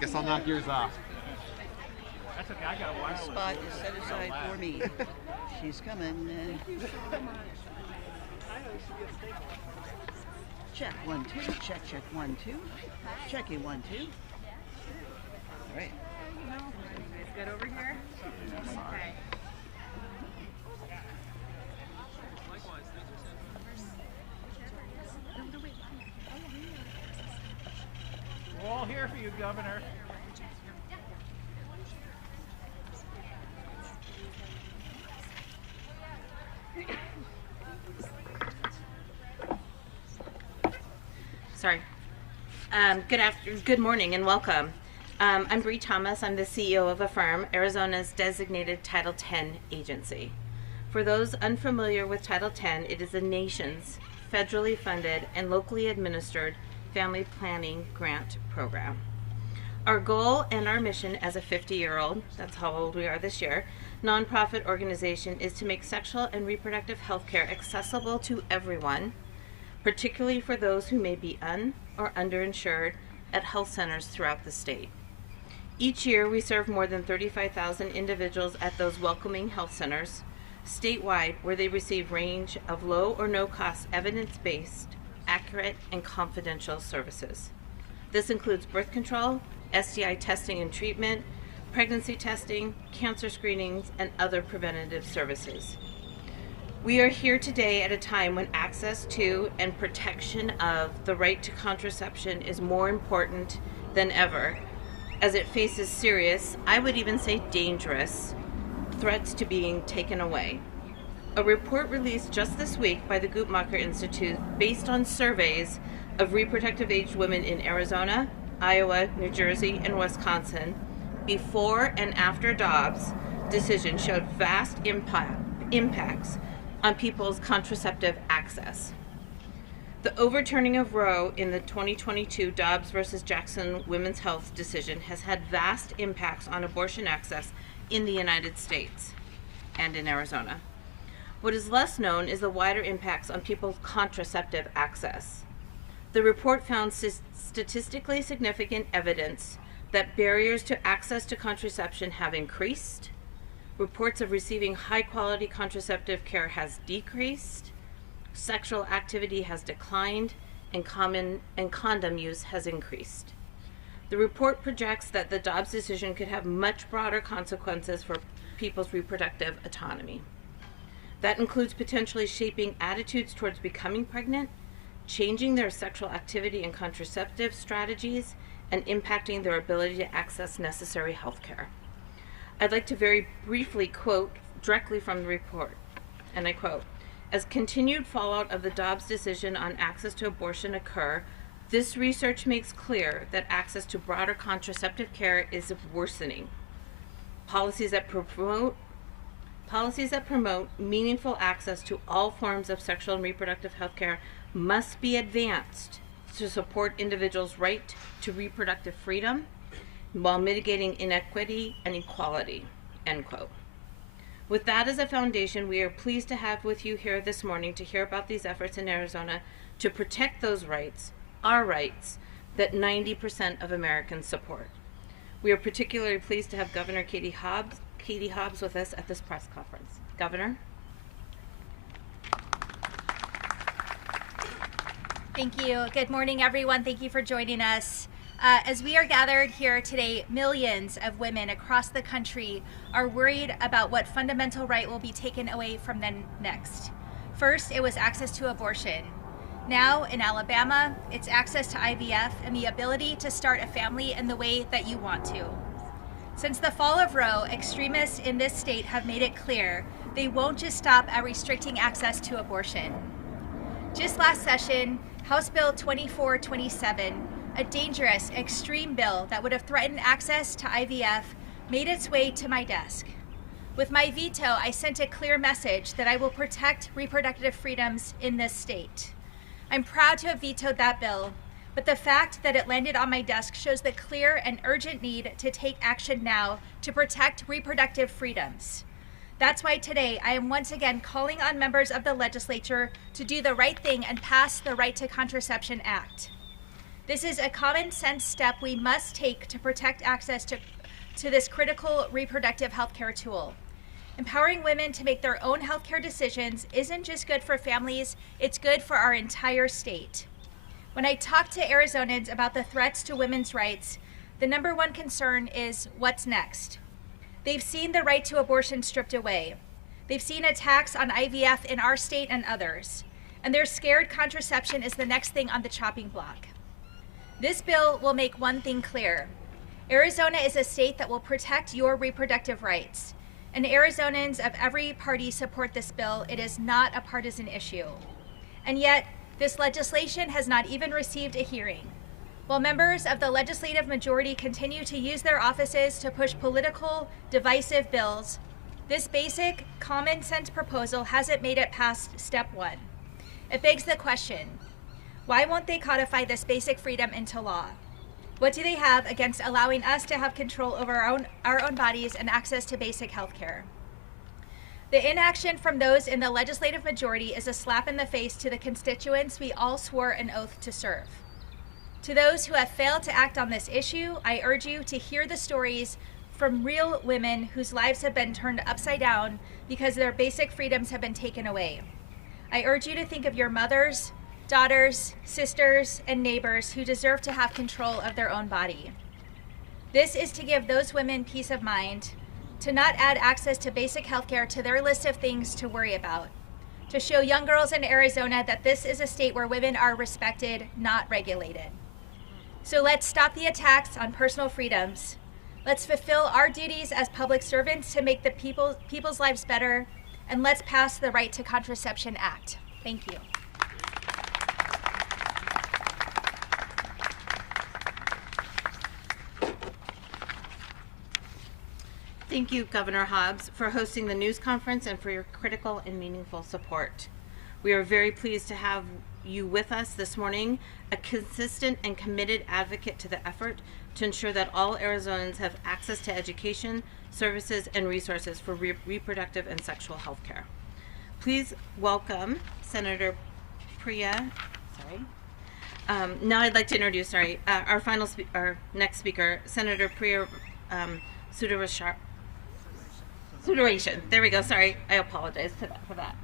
Guess I'll knock yours off. That's okay, I got a wireless. Spot is set aside for me. She's coming. Check 1 2. Check 1 2. Checky 1 2. All right. Is good over here? Okay. We're all here for you, Governor. Sorry. Good morning and welcome. I'm Bree Thomas. I'm the CEO of a firm, Arizona's designated Title X agency. For those unfamiliar with Title X, it is the nation's federally funded and locally administered family planning grant program. Our goal and our mission as a 50-year-old, that's how old we are this year, nonprofit organization is to make sexual and reproductive health care accessible to everyone, particularly for those who may be or underinsured at health centers throughout the state. Each year, we serve more than 35,000 individuals at those welcoming health centers statewide, where they receive range of low or no cost evidence-based, accurate, and confidential services. This includes birth control, STI testing and treatment, pregnancy testing, cancer screenings, and other preventative services. We are here today at a time when access to and protection of the right to contraception is more important than ever, as it faces serious, I would even say dangerous, threats to being taken away. A report released just this week by the Guttmacher Institute, based on surveys of reproductive aged women in Arizona, Iowa, New Jersey, and Wisconsin, before and after Dobbs' decision, showed vast impacts on people's contraceptive access. The overturning of Roe in the 2022 Dobbs versus Jackson Women's Health decision has had vast impacts on abortion access in the United States and in Arizona. What is less known is the wider impacts on people's contraceptive access. The report found statistically significant evidence that barriers to access to contraception have increased, reports of receiving high-quality contraceptive care has decreased, sexual activity has declined, and condom use has increased. The report projects that the Dobbs decision could have much broader consequences for people's reproductive autonomy. That includes potentially shaping attitudes towards becoming pregnant, changing their sexual activity and contraceptive strategies, and impacting their ability to access necessary health care. I'd like to very briefly quote directly from the report, and I quote, "As continued fallout of the Dobbs decision on access to abortion occur, this research makes clear that access to broader contraceptive care is worsening. Policies that promote meaningful access to all forms of sexual and reproductive health care must be advanced to support individuals' right to reproductive freedom while mitigating inequity and equality," end quote. With that as a foundation, we are pleased to have with you here this morning to hear about these efforts in Arizona to protect those rights, our rights, that 90% of Americans support. We are particularly pleased to have Governor Katie Hobbs with us at this press conference. Governor? Thank you. Good morning, everyone. Thank you for joining us. As we are gathered here today, millions of women across the country are worried about what fundamental right will be taken away from them next. First, it was access to abortion. Now, in Alabama, it's access to IVF and the ability to start a family in the way that you want to. Since the fall of Roe, extremists in this state have made it clear they won't just stop at restricting access to abortion. Just last session, House Bill 2427, a dangerous, extreme bill that would have threatened access to IVF, made its way to my desk. With my veto, I sent a clear message that I will protect reproductive freedoms in this state. I'm proud to have vetoed that bill, but the fact that it landed on my desk shows the clear and urgent need to take action now to protect reproductive freedoms. That's why today I am once again calling on members of the legislature to do the right thing and pass the Right to Contraception Act. This is a common sense step we must take to protect access to this critical reproductive healthcare tool. Empowering women to make their own healthcare decisions isn't just good for families, it's good for our entire state. When I talk to Arizonans about the threats to women's rights, the number one concern is what's next. They've seen the right to abortion stripped away. They've seen attacks on IVF in our state and others, and they're scared contraception is the next thing on the chopping block. This bill will make one thing clear. Arizona is a state that will protect your reproductive rights, and Arizonans of every party support this bill. It is not a partisan issue. And yet, this legislation has not even received a hearing. While members of the legislative majority continue to use their offices to push political, divisive bills, this basic, common sense proposal hasn't made it past step one. It begs the question, why won't they codify this basic freedom into law? What do they have against allowing us to have control over our own bodies and access to basic health care? The inaction from those in the legislative majority is a slap in the face to the constituents we all swore an oath to serve. To those who have failed to act on this issue, I urge you to hear the stories from real women whose lives have been turned upside down because their basic freedoms have been taken away. I urge you to think of your mothers, daughters, sisters, and neighbors who deserve to have control of their own body. This is to give those women peace of mind, to not add access to basic health care to their list of things to worry about, to show young girls in Arizona that this is a state where women are respected, not regulated. So let's stop the attacks on personal freedoms. Let's fulfill our duties as public servants to make the people's lives better, and let's pass the Right to Contraception Act. Thank you. Thank you, Governor Hobbs, for hosting the news conference and for your critical and meaningful support. We are very pleased to have you with us this morning, a consistent and committed advocate to the effort to ensure that all Arizonans have access to education, services, and resources for reproductive and sexual health care. Please welcome Senator Priya. Now I'd like to introduce, our next speaker, Senator Priya Sudaration. There we go. Sorry, I apologize for that.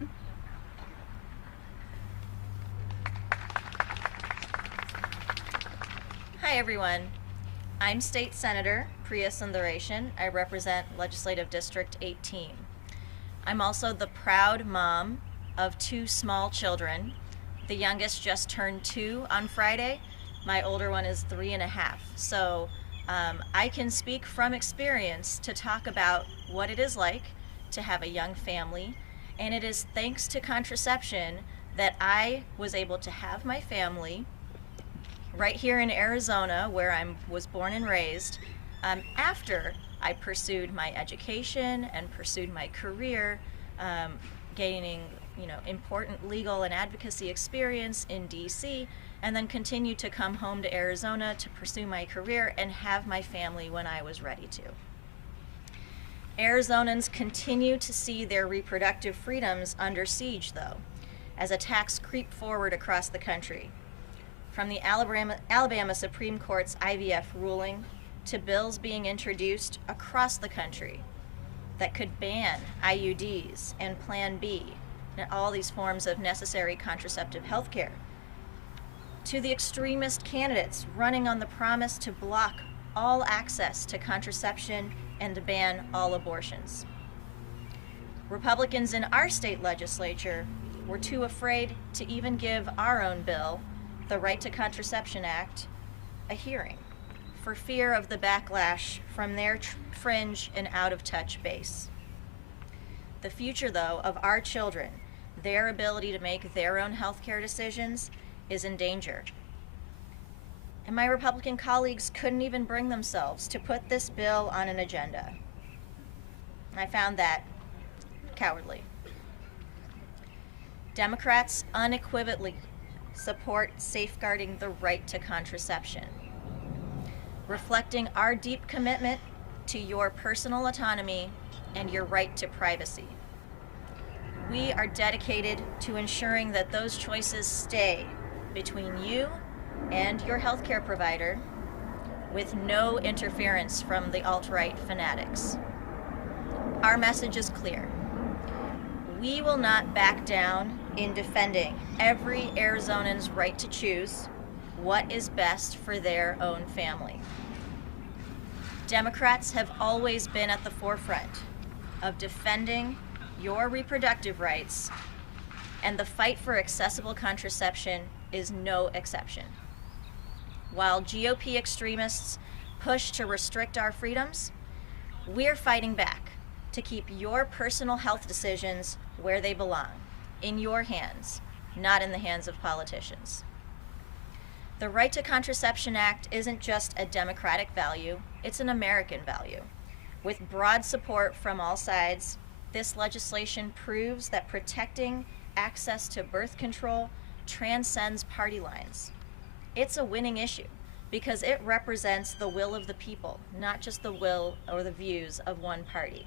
Hi everyone. I'm State Senator Priya Sundaration. I represent Legislative District 18. I'm also the proud mom of 2 small children. The youngest just turned 2 on Friday. My older one is 3.5. So I can speak from experience to talk about what it is like to have a young family, and it is thanks to contraception that I was able to have my family right here in Arizona, where I was born and raised, after I pursued my education and pursued my career, gaining important legal and advocacy experience in DC, and then continued to come home to Arizona to pursue my career and have my family when I was ready to. Arizonans continue to see their reproductive freedoms under siege, though, as attacks creep forward across the country. From the Alabama Supreme Court's IVF ruling to bills being introduced across the country that could ban IUDs and Plan B and all these forms of necessary contraceptive health care, to the extremist candidates running on the promise to block all access to contraception and to ban all abortions. Republicans in our state legislature were too afraid to even give our own bill, the Right to Contraception Act, a hearing for fear of the backlash from their fringe and out-of-touch base. The future, though, of our children, their ability to make their own healthcare decisions, is in danger. And my Republican colleagues couldn't even bring themselves to put this bill on an agenda. I found that cowardly. Democrats unequivocally support safeguarding the right to contraception, reflecting our deep commitment to your personal autonomy and your right to privacy. We are dedicated to ensuring that those choices stay between you and your healthcare provider with no interference from the alt-right fanatics. Our message is clear. We will not back down in defending every Arizonan's right to choose what is best for their own family. Democrats have always been at the forefront of defending your reproductive rights, and the fight for accessible contraception is no exception. While GOP extremists push to restrict our freedoms, we're fighting back to keep your personal health decisions where they belong, in your hands, not in the hands of politicians. The Right to Contraception Act isn't just a democratic value, it's an American value. With broad support from all sides, this legislation proves that protecting access to birth control transcends party lines. It's a winning issue because it represents the will of the people, not just the will or the views of one party.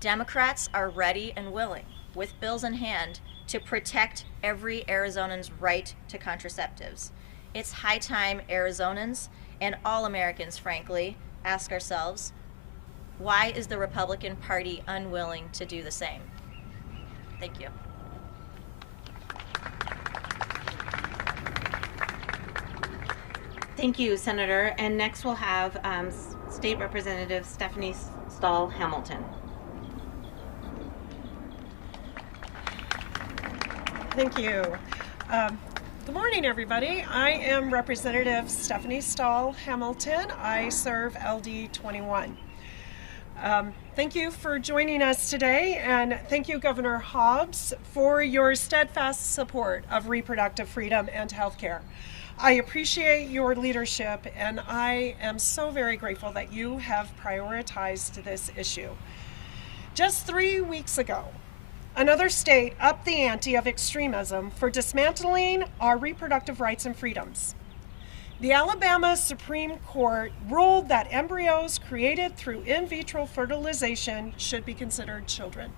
Democrats are ready and willing, with bills in hand, to protect every Arizonan's right to contraceptives. It's high time Arizonans, and all Americans, frankly, ask ourselves, why is the Republican Party unwilling to do the same? Thank you. Thank you, Senator. And next we'll have State Representative Stephanie Stahl-Hamilton. Thank you. Good morning, everybody. I am Representative Stephanie Stahl-Hamilton. I serve LD 21. Thank you for joining us today, and thank you, Governor Hobbs, for your steadfast support of reproductive freedom and health care. I appreciate your leadership, and I am so very grateful that you have prioritized this issue. Just 3 weeks ago, another state upped the ante of extremism for dismantling our reproductive rights and freedoms. The Alabama Supreme Court ruled that embryos created through in vitro fertilization should be considered children.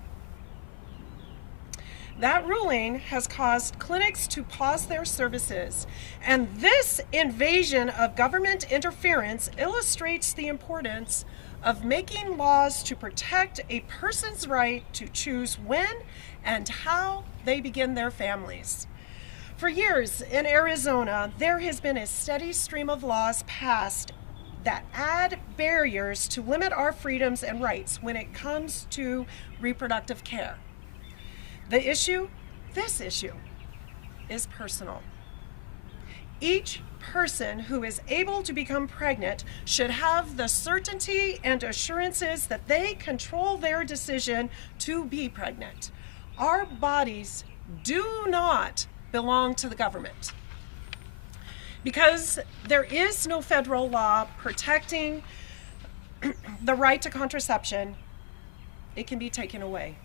That ruling has caused clinics to pause their services, and this invasion of government interference illustrates the importance of making laws to protect a person's right to choose when and how they begin their families. For years in Arizona, there has been a steady stream of laws passed that add barriers to limit our freedoms and rights when it comes to reproductive care. This issue, is personal. Each person who is able to become pregnant should have the certainty and assurances that they control their decision to be pregnant. Our bodies do not belong to the government. Because there is no federal law protecting the right to contraception, it can be taken away.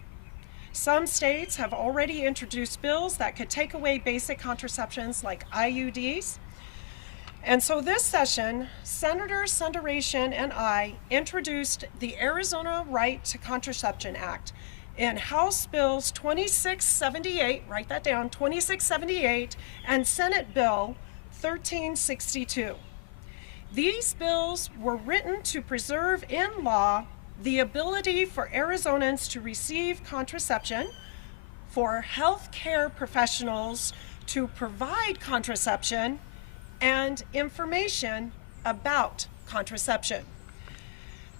Some states have already introduced bills that could take away basic contraceptions like IUDs. And so this session, Senator Sundaration and I introduced the Arizona Right to Contraception Act in House Bills 2678, write that down, 2678, and Senate Bill 1362. These bills were written to preserve in law the ability for Arizonans to receive contraception, for healthcare professionals to provide contraception, and information about contraception.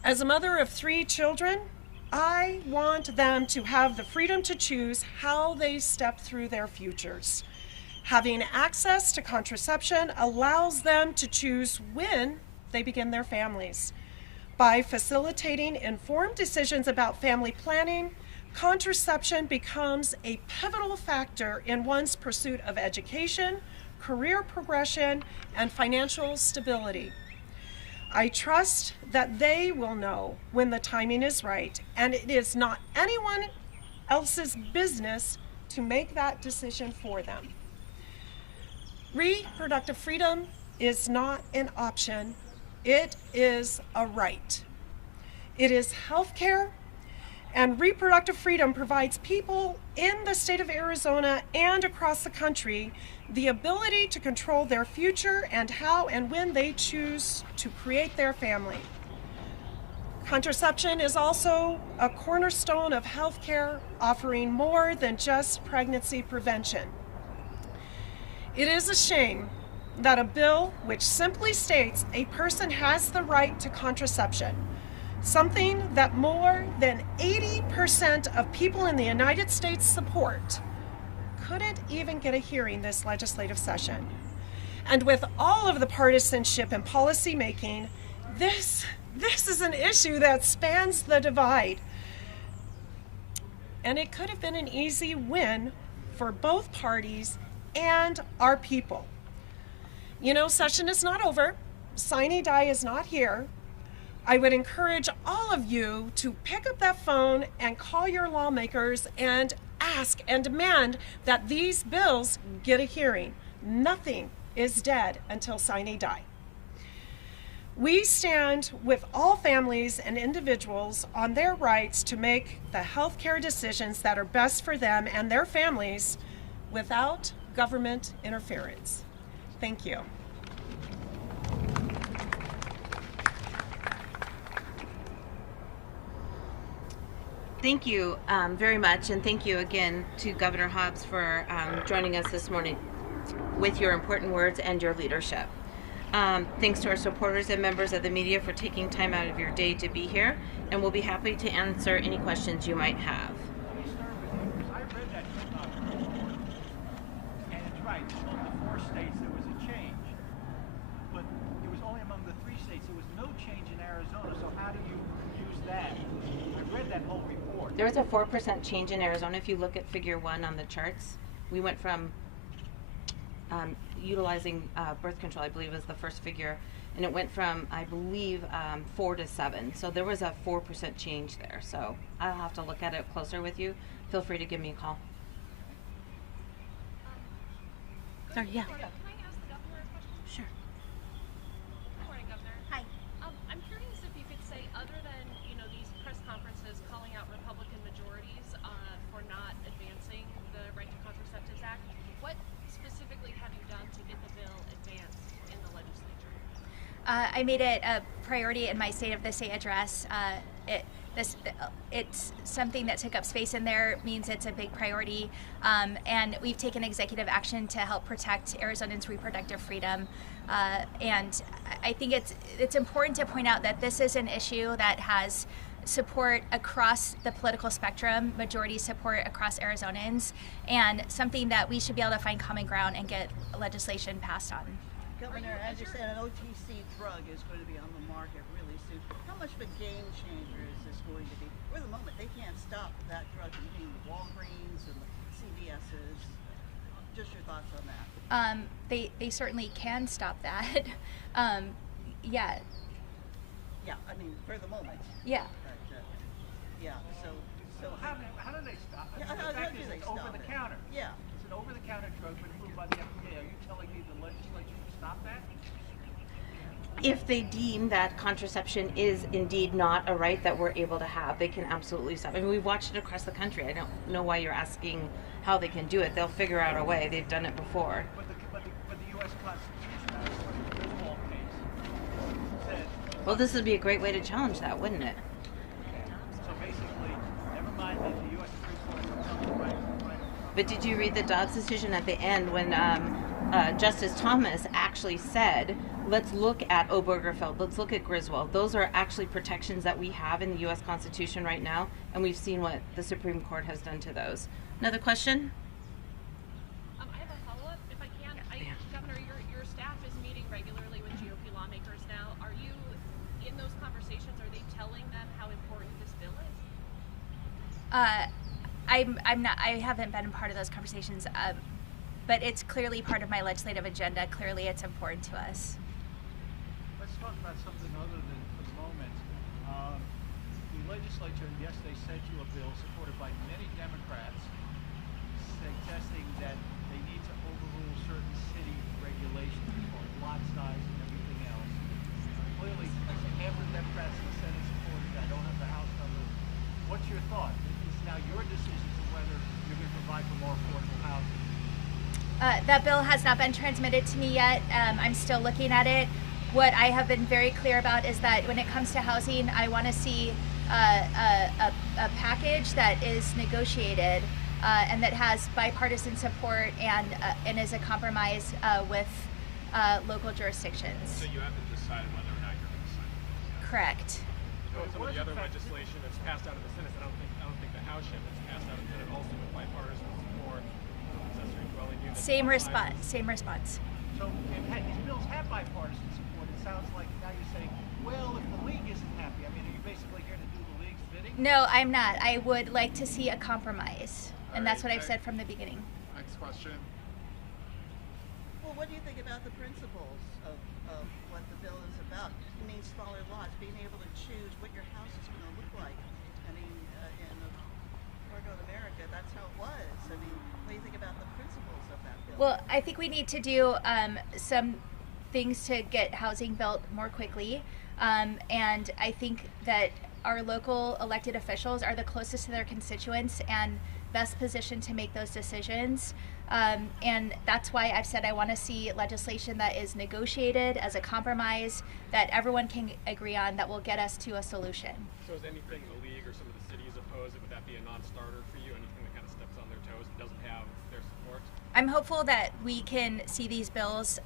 As a mother of 3 children, I want them to have the freedom to choose how they step through their futures. Having access to contraception allows them to choose when they begin their families. By facilitating informed decisions about family planning, contraception becomes a pivotal factor in one's pursuit of education, career progression, and financial stability. I trust that they will know when the timing is right, and it is not anyone else's business to make that decision for them. Reproductive freedom is not an option, it is a right. It is health care, and reproductive freedom provides people in the state of Arizona and across the country the ability to control their future and how and when they choose to create their family. Contraception is also a cornerstone of healthcare, offering more than just pregnancy prevention. It is a shame that a bill which simply states a person has the right to contraception, something that more than 80% of people in the United States support, couldn't even get a hearing this legislative session. And with all of the partisanship in policy making, this is an issue that spans the divide. And it could have been an easy win for both parties and our people. You know, session is not over. Sine Die is not here. I would encourage all of you to pick up that phone and call your lawmakers and ask and demand that these bills get a hearing. Nothing is dead until Sine Die. We stand with all families and individuals on their rights to make the healthcare decisions that are best for them and their families without government interference. Thank you. Thank you very much, and thank you again to Governor Hobbs for joining us this morning with your important words and your leadership. Thanks to our supporters and members of the media for taking time out of your day to be here, and we'll be happy to answer any questions you might have. I read that report, and it's right. Among the 4 states there was a change, but it was only among the 3 states. There was no change in Arizona. So how do you use that? I read that whole report. There was a 4% change in Arizona. If you look at figure 1 on the charts, we went from utilizing birth control, I believe was the first figure, and it went from, I believe, 4 to 7. So there was a 4% change there. So I'll have to look at it closer with you. Feel free to give me a call. Sorry, yeah. Can I ask the governor a question? Sure. Good morning, Governor. Hi. I'm curious if you could say, other than these press conferences calling out Republican majorities for not advancing the Right to Contraceptives Act, what specifically have you done to get the bill advanced in the legislature? I made it a priority in my State of the State address. It's something that took up space in there, means it's a big priority, and we've taken executive action to help protect Arizonans' reproductive freedom. And I think it's important to point out that this is an issue that has support across the political spectrum, majority support across Arizonans, and something that we should be able to find common ground and get legislation passed on. Governor, I understand an OTC drug is going to be on the market really soon. How much of a game changer is this going to be? For the moment, they can't stop that drug from hitting the Walgreens and the CVS's. Just your thoughts on that. They certainly can stop that. Yeah. Yeah, I mean, for the moment. Yeah. But, yeah, so How do they stop it? Yeah, The how fact do is they it's stop over the it? counter. Yeah. It's an over-the-counter drug been approved by the FDA. Are you telling me the legislature can stop that? If they deem that contraception is indeed not a right that we're able to have, they can absolutely stop. I mean, we've watched it across the country. I don't know why you're asking how they can do it. They'll figure out a way. They've done it before. But the U.S. Constitution, the Griswold case, said, Well, this would be a great way to challenge that, wouldn't it? so basically, never mind that the U.S. Supreme Court has done right. But did you read the Dobbs decision at the end when Justice Thomas actually said, let's look at Obergefell, let's look at Griswold. Those are actually protections that we have in the U.S. Constitution right now, and we've seen what the Supreme Court has done to those. Another question? I have a follow-up, if I can. Governor, your staff is meeting regularly with GOP lawmakers now. Are you, in those conversations, are they telling them how important this bill is? I'm not. I haven't been a part of those conversations, but it's clearly part of my legislative agenda. Clearly, it's important to us. Let's talk about something other than for the moment. The legislature yesterday sent you a bill supported by many Democrats suggesting that they need to overrule certain city regulations for lot size and everything else. Clearly, half the Democrats in the Senate supported that. I don't have the House numbers. What's your thought? It's now your decision as to whether you're going to provide for more affordable housing. That bill has not been transmitted to me yet. I'm still looking at it. What I have been very clear about is that when it comes to housing, I want to see a package that is negotiated and that has bipartisan support and is a compromise with local jurisdictions. So you haven't decided whether or not you're going to sign it? Correct. Some of the other legislation that's passed out of the Senate, I don't think the House yet that's passed out of the Senate, also with bipartisan support, accessory dwelling units. Same response. Same response. So these bills have bipartisan support. It sounds like now you're saying, well, if the league isn't happy, I mean, are you basically here to do the league's bidding? No, I'm not. I would like to see a compromise, and that's what I've Alright, said from the beginning. Next question. Well, what do you think about the principles of what the bill is about? It means smaller lots, being able to choose what your house is going to look like. I mean, in North America, that's how it was. I mean, what do you think about the principles of that bill? Well, I think we need to do some things to get housing built more quickly. And I think that our local elected officials are the closest to their constituents and best positioned to make those decisions. And that's why I've said I want to see legislation that is negotiated as a compromise that everyone can agree on that will get us to a solution. So is anything the league or some of the cities oppose it? Would that be a non-starter for you? Anything that kind of steps on their toes and doesn't have their support? I'm hopeful that we can see these bills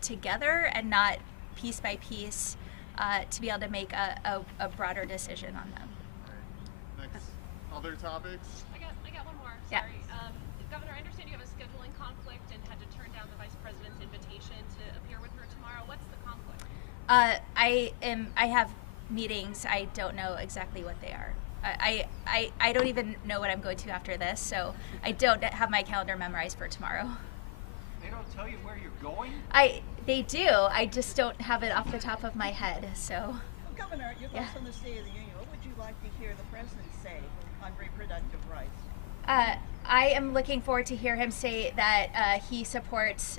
together and not piece by piece to be able to make a broader decision on them. Alright, next, other topics? I got one more. Yeah. Sorry. Governor, I understand you have a scheduling conflict and had to turn down the Vice President's invitation to appear with her tomorrow. What's the conflict? I have meetings. I don't know exactly what they are. I don't even know what I'm going to after this, so I don't have my calendar memorized for tomorrow. They don't tell you where you're going? They do. I just don't have it off the top of my head. So, Well, Governor, your thoughts Yeah. on the State of the Union. What would you like to hear the president say on reproductive rights? I am looking forward to hear him say that he supports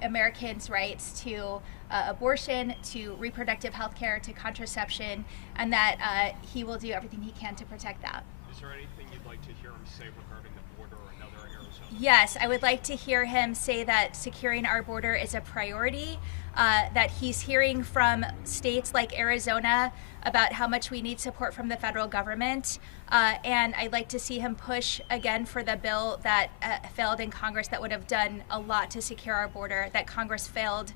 Americans' rights to abortion, to reproductive health care, to contraception, and that he will do everything he can to protect that. Is there anything you'd like to hear him say regarding the border or another Arizona? Yes, I would like to hear him say that securing our border is a priority, that he's hearing from states like Arizona about how much we need support from the federal government, and I'd like to see him push again for the bill that failed in Congress that would have done a lot to secure our border that Congress failed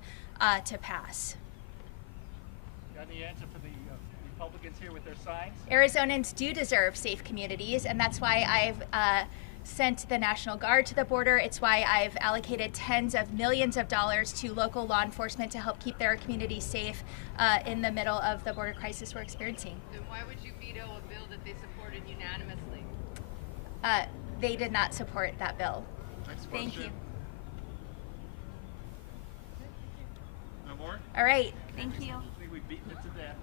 to pass. Got any answer for the Republicans here with their signs? Arizonans do deserve safe communities, and that's why I've sent the National Guard to the border. It's why I've allocated tens of millions of dollars to local law enforcement to help keep their communities safe in the middle of the border crisis we're experiencing. Then why would you veto a bill that they supported unanimously? They did not support that bill. Next Thank question. you. No more? All right, thank you. I think we've beaten it to death.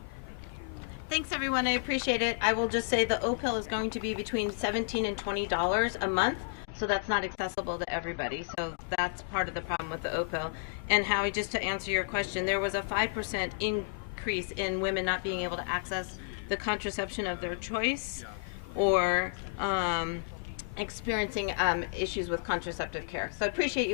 Thanks, everyone. I appreciate it. I will just say the O-pill is going to be between $17 and $20 a month, so that's not accessible to everybody. So that's part of the problem with the O-pill. And Howie, just to answer your question, there was a 5% increase in women not being able to access the contraception of their choice or experiencing issues with contraceptive care. So I appreciate you.